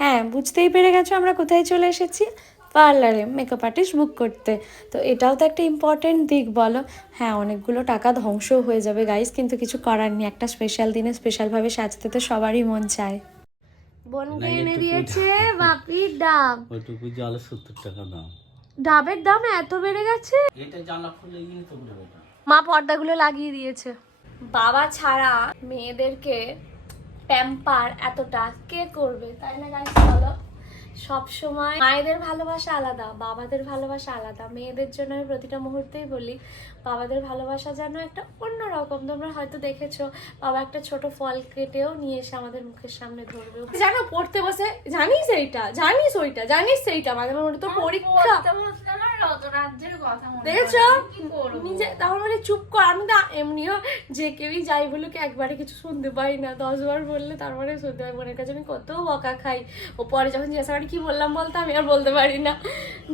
হ্যাঁ, বুঝতেই পেরে গেছো আমরা কোথায় চলে এসেছি, পার্লারে মেকআপ আর্টিস্ট বুক করতে। তো এটাও তো একটা ইম্পর্টেন্ট দিক বলো। হ্যাঁ, অনেকগুলো টাকা ধ্বংস হয়ে যাবে গাইস, কিন্তু কিছু করার নেই, একটা স্পেশাল দিনে স্পেশালভাবে সাজতে তো সবারই মন চায়। বোনকে এনে দিয়েছে বাপির ডাব। ওইটুকু জলে 70 টাকা দাম। ডাবের দাম এত বেড়ে গেছে। এটা জানলা খুলে গিয়ে তো বলে এটা। মা পর্দাগুলো লাগিয়ে দিয়েছে। বাবা ছাড়া মেয়েদেরকে প্যাম্পার এতটা কে করবে, তাই না গাইস বলো? সব সময় মায়েদের ভালোবাসা আলাদা, বাবাদের ভালোবাসা আলাদা। মেয়েদের জন্য আমি প্রতিটা মুহূর্তেই বলি বাবাদের ভালোবাসা যেন একটা অন্যরকম। তোমরা হয়তো দেখেছো বাবা একটা ছোট ফল কেটেও নিয়ে এসে আমাদের মুখের সামনে ধরবে। জানো পড়তে বসে জানিস এইটা, জানিস ওইটা, জানিস সেইটা, মাঝে মাঝে তো পরীক্ষা দেখেছো নিজে, তারপর মানে চুপ কর। আমি তো এমনিও যে কেউই যাই বলুক একবারে কিছু শুনতে পাই না, 10 বার বললে তারপরে শুনতে পাই। বোনের কাছে আমি কত বকা খাই, ও পরে যখন জিজ্ঞাসা করি কি বললাম বলতে, আমি আর বলতে পারি না।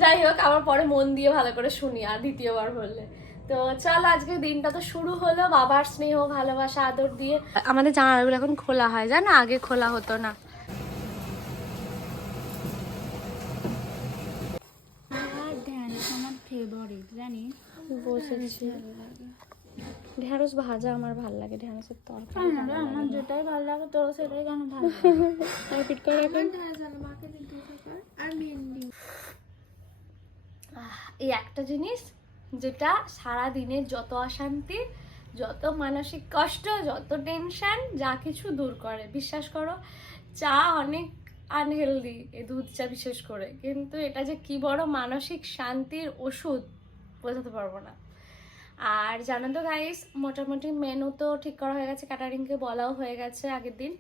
যাই হোক, আবার পরে মন দিয়ে ভালো করে শুনি আর দ্বিতীয়বার বললে। তো চল, আজকে দিনটা তো শুরু হলো বাবার স্নেহ ভালোবাসা আদর দিয়ে। আমাদের জানালাগুলো এখন খোলা হয়, জানো আগে খোলা হতো না। আমার ফেভারিট জানিস, বসেছি। ঢেঁড়স ভাজা আমার ভাল লাগে, ঢেঁড়সের তরকারি আমার যেটাই ভালো লাগে তোর সেটাই কেন ভালো রিপিট করে রাখেন। এই একটা জিনিস যেটা সারা দিনের যত অশান্তি, যত মানসিক কষ্ট, যত টেনশন, যা কিছু দূর করে। বিশ্বাস করো, চা অনেক আনহেলদি, এই দুধ চা বিশেষ করে, কিন্তু এটা যে কি বড় মানসিক শান্তির ওষুধ বোঝাতে পারবো না। আর জানো তো গাইস, মোটামুটি মেনু তো ঠিক করা হয়ে গেছে, ক্যাটারিংকে বলাও হয়ে গেছে আগের দিন।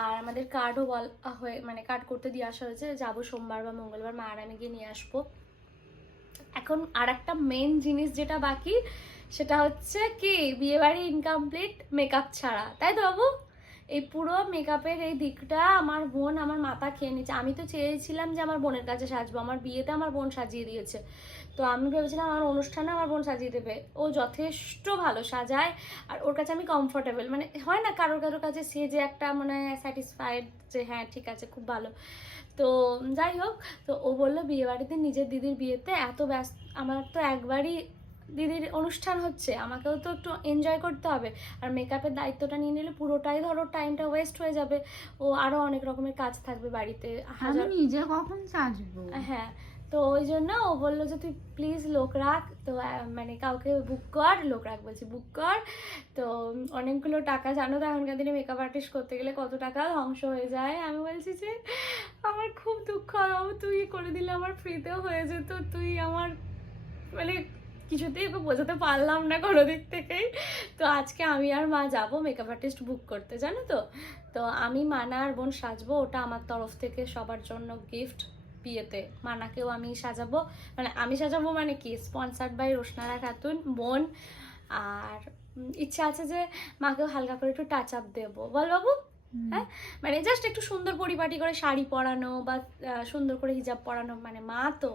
আর আমাদের কার্ডও বলা হয়ে, মানে কার্ড করতে দিয়ে আসা হয়েছে, যাবো সোমবার বা মঙ্গলবার, মা আর আমি গিয়ে নিয়ে আসবো। এখন আর একটা মেন জিনিস যেটা বাকি, সেটা হচ্ছে কি বিয়েবাড়ি ইনকমপ্লিট মেকআপ ছাড়া, তাই তো বাবু? এই পুরো মেকআপের এই দিকটা আমার বোন আমার মাথা খেয়ে নিচ্ছে। আমি তো চেয়েছিলাম যে আমার বোনের কাছে সাজবো, আমার বিয়েতে আমার বোন সাজিয়ে দিয়েছে। তো আমি ভেবেছিলাম আমার অনুষ্ঠানে আমার বোন সাজিয়ে দেবে, ও যথেষ্ট ভালো সাজায় আর ওর কাছে আমি কমফোর্টেবল, মানে হয় না কারোর কারোর কাছে সে যে একটা মানে স্যাটিসফাইড যে হ্যাঁ ঠিক আছে খুব ভালো। তো যাই হোক, তো ও বললো বিয়ে বাড়িতে নিজের দিদির বিয়েতে এত ব্যস্ত, আমার তো একবারই দিদির অনুষ্ঠান হচ্ছে, আমাকেও তো একটু এনজয় করতে হবে। আর মেকআপের দায়িত্বটা নিয়ে নিলে পুরোটাই ধরো টাইমটা ওয়েস্ট হয়ে যাবে, ও আরও অনেক রকমের কাজ থাকবে বাড়িতে। আমি নিজে কখন সাজবো? হ্যাঁ, তো ওই জন্য ও বললো যে তুই প্লিজ লোক রাখ, তো মানে কাউকে বুক কর, লোক রাখ বলছি বুক কর। তো অনেকগুলো টাকা, জানো তো এখনকার দিনে মেকআপ আর্টিস্ট করতে গেলে কত টাকা ধ্বংস হয়ে যায়। আমি বলছি যে আমার খুব দুঃখ হবে, তুই করে দিলে আমার ফ্রিতেও হয়ে যেত, তুই আমার মানে কিছুতেই ওকে বোঝাতে পারলাম না কোনো দিক থেকেই। তো আজকে আমি আর মা যাবো মেকআপ আর্টিস্ট বুক করতে, জানো তো। তো আমি, মানা আর বোন সাজবো, ওটা আমার তরফ থেকে সবার জন্য গিফট। বিয়েতে মানাকেও আমি সাজাবো, মানে আমি সাজাবো মানে কি স্পন্সার্ড বাই রোশনারা খাতুন বোন। আর ইচ্ছা আছে যে মাকেও হালকা করে একটু টাচ আপ দেবো, বল বাবু? হ্যাঁ, মানে জাস্ট একটু সুন্দর পরিপাটি করে শাড়ি পরানো বা সুন্দর করে হিজাব পরানো, মানে মা তো,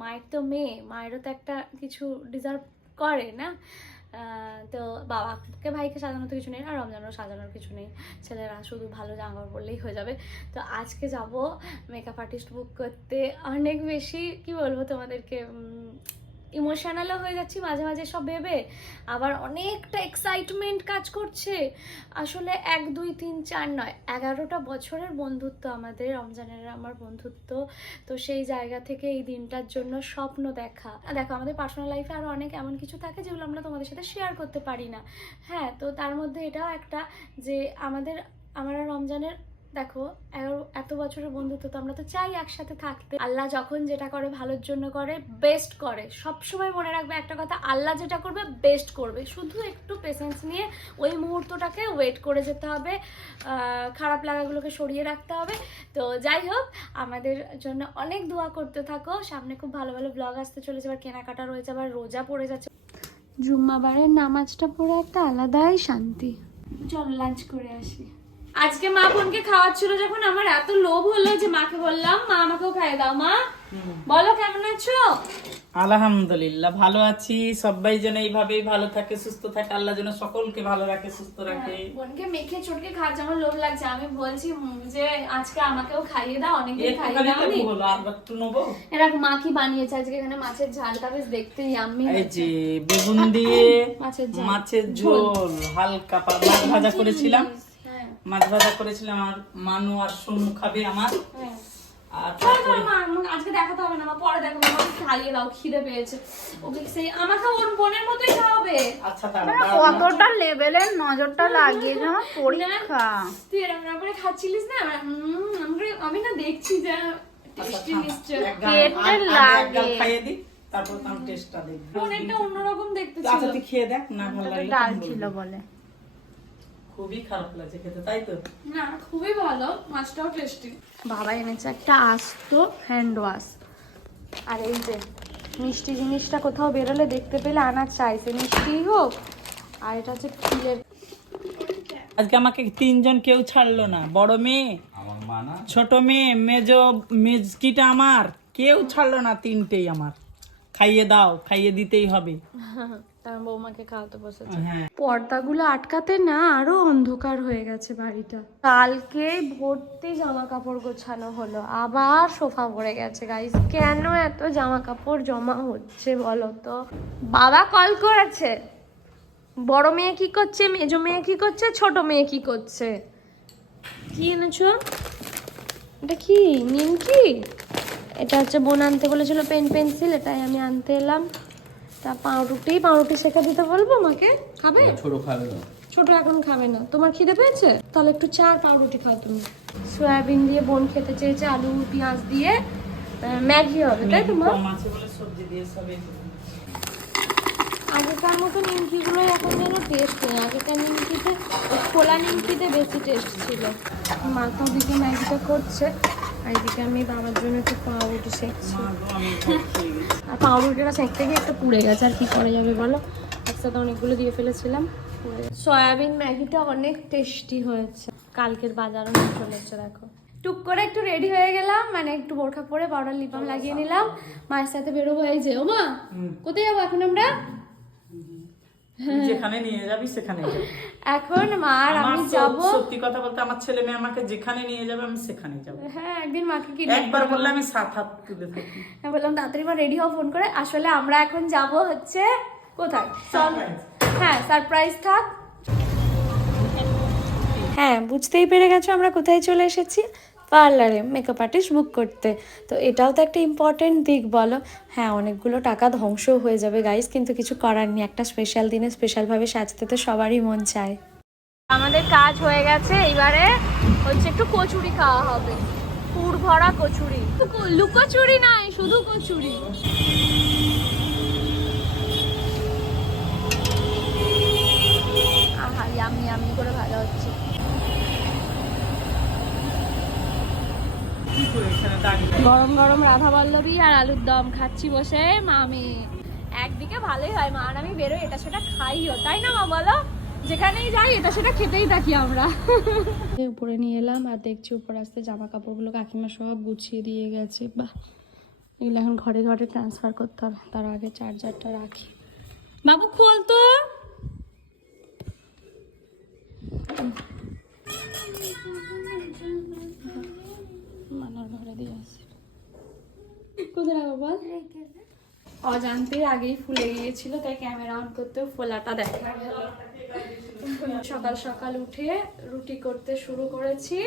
মায়ের তো মেয়ে, মায়েরও তো একটা কিছু ডিজার্ভ করে না। তো বাবাকে ভাইকে সাজানোর তো কিছু নেই, আর রমজানও সাজানোর কিছু নেই, ছেলেরা শুধু ভালো জামা কাপড় পরলেই হয়ে যাবে। তো আজকে যাব মেকআপ আর্টিস্ট বুক করতে, অনেক বেশি কি বলবো তোমাদেরকে, ইমোশনালও হয়ে যাচ্ছি মাঝে মাঝে সব ভেবে, আবার অনেকটা এক্সাইটমেন্ট কাজ করছে। আসলে 1 2 3 4 নয়, 11টা বছরের বন্ধুত্ব আমাদের, রমজানের আমার বন্ধুত্ব। তো সেই জায়গা থেকে এই দিনটার জন্য স্বপ্ন দেখা। দেখো আমাদের পার্সোনাল লাইফে আরও অনেক এমন কিছু থাকে যেগুলো আমরা তোমাদের সাথে শেয়ার করতে পারি না। হ্যাঁ, তো তার মধ্যে এটাও একটা যে আমার আর রমজানের, দেখো এত বছরের বন্ধুত্ব, তো আমরা তো চাই একসাথে থাকতে। আল্লাহ যখন যেটা করে ভালোর জন্য করে, বেস্ট করে। সবসময় মনে রাখবে একটা কথা, আল্লাহ যেটা করবে বেস্ট করবে, শুধু একটু পেশেন্স নিয়ে ওই মুহূর্তটাকে ওয়েট করে যেতে হবে, খারাপ লাগাগুলোকে সরিয়ে রাখতে হবে। তো যাই হোক, আমাদের জন্য অনেক দোয়া করতে থাকো, সামনে খুব ভালো ভালো ব্লগ আসতে চলেছে, আবার কেনাকাটা রয়েছে, আবার রোজা পড়ে যাচ্ছে, জুম্মাবারের নামাজটা পড়ে একটা আলাদাই শান্তি। চলো লাঞ্চ করে আসি। আজকে মা বোনকে খাওয়াচ্ছিল যখন আমার এত লোভ হলো যে মাকে বললাম মা আমাকেও খাইয়ে দাও। মা বলো কেমন আছো? আলহামদুলিল্লাহ ভালো আছি। সবাই যেন এইভাবেই ভালো থাকে, সুস্থ থাকে, আল্লাহ যেন সকলকে ভালো রাখে, সুস্থ রাখে। বোনকে মেখে চটকে খাওয়ার আমার লোভ লাগছে। আমি বলছি যে আজকে আমাকেও খাইয়ে দাও, অনেকদিন খাইয়ে দাওনি। হলো আর একটু নেবো। এরকম মা কি বানিয়েছে আজকে? এখানে মাছের ঝালটা বেশ দেখতে ইয়াম্মি এই হচ্ছে। যে বেগুন দিয়ে মাছের ঝোল, হালকা মাছ ভাজা করেছিলাম। হ্যাঁ মাছ ভাজা করেছিলাম আর মানু আর সোনু খাবে আমার। হ্যাঁ আর আজকে দেখাতে হবে না, মা পরে দেখো। আমাকে খাইয়ে দাও, খিদে পেয়েছে। ওকে সেই আমাকে ওর বোনের মতোই খাওয়াবে। আচ্ছা কতটা লেভেলের নজরটা লাগিয়ে যখন পরীক্ষা। তুই এরকম করে খাচ্ছিলিস না? আমি না দেখছি যে টেস্টি নিশ্চয় খাইয়ে দি, তারপর আমি টেস্টটা দেখব। বোনেরটা অন্যরকম দেখতে ছিল। আচ্ছা তুই খেয়ে দেখ, না ভালো লাগলে ডাল ছিল বলে খুবই খারাপ লাগছে খেতে, তাই তো? না খুবই ভালো, মাছটাও টেস্টি। বাবা এনেছে একটা আস্ত হ্যান্ড ওয়াশ। আর এই যে মিষ্টি জিনিসটা কোথাও বেরোলে দেখতে পেলে আনা চাইছে, মিষ্টি হোক। আর এটা হচ্ছে ফুলের। আজকে আমাকে তিনজন কেউ ছাড়লো না, বড় মেয়ে, আমার মা না, ছোট মেয়ে, মেজকিটা আমার, কেউ ছাড়লো না, তিনটেই আমার। খাইয়ে দাও, খাইয়ে দিতেই হবে। তার বৌমাকে খাওয়াতে বসেছে। হ্যাঁ পর্দাগুলো আটকাতে না আরো অন্ধকার হয়ে গেছে বাড়িটা। কালকে ভর্তি জামা কাপড় গোছানো হলো, আবার সোফা পড়ে গেছে গাইস। কেন এত জামা কাপড় জমা হচ্ছে বলো তো? বাবা কল করেছে। বড় মেয়ে কি করছে, মেজো মেয়ে কি করছে, ছোট মেয়ে কি করছে? কি এনেছো? এটা কি নিমকি? এটা হচ্ছে বোন আনতে বলেছিল পেন পেন্সিল, এটাই আমি আনতে এলাম। তা পাউরুটি শেখা দিতে বলবো মাকে। খাবে? ছোট খাবে না, ছোট এখন খাবে না। তোমার খিদে পেয়েছে? তাহলে একটু চা আর পাউরুটি খাও তুমি। সয়াবিন দিয়ে বোন খেতে চেয়েছে, আলু পেঁয়াজ দিয়ে ম্যাগি হবে, তাই তো মা? কম আছে বলে সবজি দিয়ে সব এই করে। আগেকার মতো নিমকিগুলো এখন যেন টেস্ট নেই। আগেকার নিমকিতে খোলা নিমকিতে বেশি টেস্ট ছিল। মা তো ওদিকে ম্যাগিটা করছে, আর এদিকে আমি বাবার জন্য একটু পাউরুটি শেখছি। মা গো, আমি ভয় খেয়ে গেছি। আর পাউরুটিটা সেঁকতে গিয়ে একটু পুড়ে গেছে, আর কি করা যাবে বলো? একসাথে অনেকগুলো দিয়ে ফেলেছিলাম। সয়াবিন ম্যাগিটা অনেক টেস্টি হয়েছে। কালকের বাজারও নিয়ে চলে এসেছে দেখো। টুক করে একটু রেডি হয়ে গেলাম, মানে একটু বোরখা পরে পাউডার লিপ বাম লাগিয়ে নিলাম। মায়ের সাথে বেরোবো। এই যে ও মা, কোথায় যাবো এখন আমরা? তুই যেখানে নিয়ে যাবি সেখানে যাবি। এখন মা আর আমি যাবো। সত্যি কথা বলতে আমার ছেলে মেয়ে আমাকে যেখানে নিয়ে যাবে আমি সেখানে যাবো। হ্যাঁ একদিন মাকে কি একবার বললে আমি 7 হাত তুলে থাকি। হ্যাঁ বললাম তাড়াতাড়ি মা রেডি হও ফোন করে। আসলে আমরা এখন যাব হচ্ছে কোথায়? হ্যাঁ সারপ্রাইজ থাক। হ্যাঁ বুঝতেই পেরে গেছো আমরা কোথায় চলে এসেছি। পার্লারে মেকআপ আর্টিস্ট বুক করতে। তো এটাও তো একটা ইম্পর্টেন্ট দিক বলো। হ্যাঁ অনেকগুলো টাকা ধ্বংস হয়ে যাবে গাইস, কিন্তু কিছু করার নেই। একটা স্পেশাল দিনে স্পেশালভাবে সাজতে তো সবারই মন চায়। আমাদের কাজ হয়ে গেছে, এবারে হচ্ছে একটু কচুরি খাওয়া হবে। পুর ভরা কচুরি, লুকোচুরি নাই, শুধু কচুরি। আহা ইয়ামি ইয়ামি করে ভালো হচ্ছে। গরম গরম রাধা বল্লভী আর আলুর দম খাচ্ছি বসে মামি। একদিকে ভালোই হয়, মা আর আমি বেরোই এটা সেটা খাইও, তাই না মা বলো? যেখানেই যাই এটা সেটা খেতেই থাকি আমরা। উপরে নিয়ে এলাম আর দেখছি উপর আসতে জামা কাপড়গুলো কাকিমা সব গুছিয়ে দিয়ে গেছে। বাহ, এগুলো এখন ঘরে ঘরে ট্রান্সফার করতে হবে, তার আগে চার্জারটা রাখি। বাবু খোল তো। মানার ঘরে দিয়ে আসি। কোথায় রাখবো বল? অজান্তের আগেই ফুলে গিয়েছিল, তাই ক্যামেরা অন করতেও ফোলাটা দেখা গেল। সকাল সকাল উঠে রুটি করতে শুরু করেছি।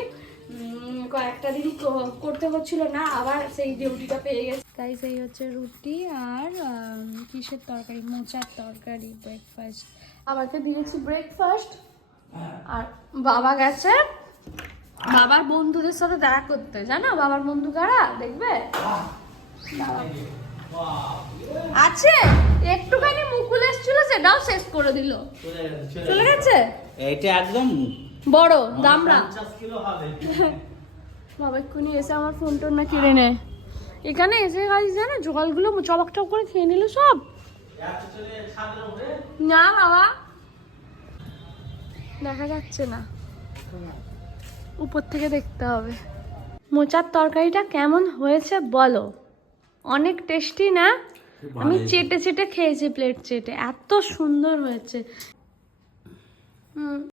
কয়েকটা দিন করতে হচ্ছিল না, আবার সেই ডিউটিটা পেয়ে গেছে। তাই সেই হচ্ছে রুটি আর কিসের তরকারি, মোচার তরকারি, ব্রেকফাস্ট। আমাকে দিয়েছি ব্রেকফাস্ট, আর বাবা গেছে বাবার বন্ধুদের সাথে দেখা করতে। জানো বাবার বন্ধু কারা দেখবে? আছে একটুখানি মুকুল এসেছিল, সেটাও শেষ করে দিল। চলে গেছে। এটা একদম বড় দামরা। 50 কিলো হবে। বাবা এক্ষুনি এসে আমার ফোন টোন না কিনে নেয়। এখানে এসে গাইস জানো জলগুলো চবাক চক করে খেয়ে নিল সব। না বাবা দেখা যাচ্ছে না। উপর থেকে দেখতে হবে। মোচার তরকারিটা কেমন হয়েছে বলো? অনেক টেস্টি না? আমি চেটে চেটে খেয়েছি, প্লেট চেটে, এত সুন্দর হয়েছে।